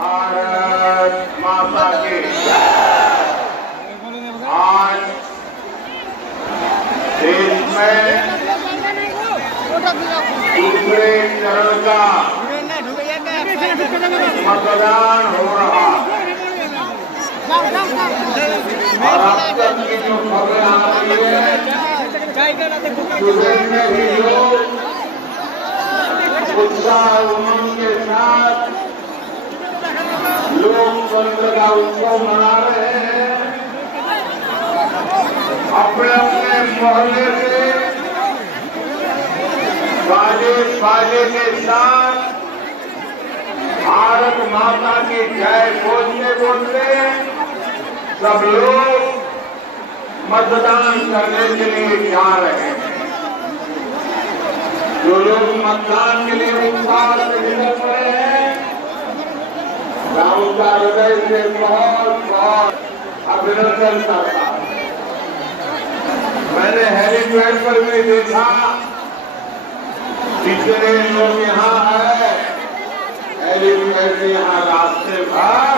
भारत माता की। आज देश में दूसरे चरण का मतदान हो रहा और अब तक की जो खबरें आ रही है उत्साह उमंग के साथ लोकतंत्र का उत्सव मना रहे हैं। अपने अपने मोहल्ले से बाजे बाजे के साथ भारत माता की जय बोलते बोलते सब लोग मतदान करने के लिए जा रहे हैं। जो लोग मतदान के लिए उत्साह से निकल पड़े हैं। मैं उनका हृदय से बहुत बहुत अभिनंदन करता मैंने हेलीपैड पर भी देखा जितने लोग यहाँ है हेलीपैड यहाँ रास्ते भर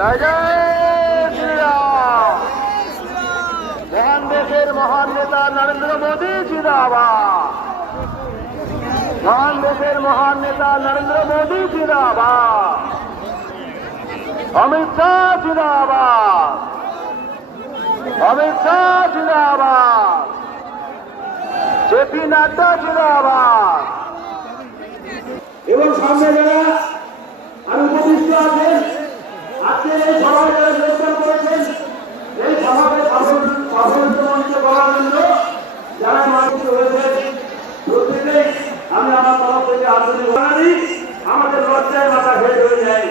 জয় জয় শ্রীরাম মহান দেশের মহান নেতা নরেন্দ্র মোদী জিন্দাবাদ মহান দেশের মহান নেতা নরেন্দ্র মোদী জিন্দাবাদ অমিত শাহ জিন্দাবাদ অমিত শাহ জিন্দাবাদ জেপি নাড্ডা জিন্দাবাদ এবং সামনে যারা যারা মানুষ হয়েছেন প্রত্যেকেই আমি আমার তরফ থেকে আন্তরিক আমাদের লজ্জায় মাথা হেড হয়ে যায়।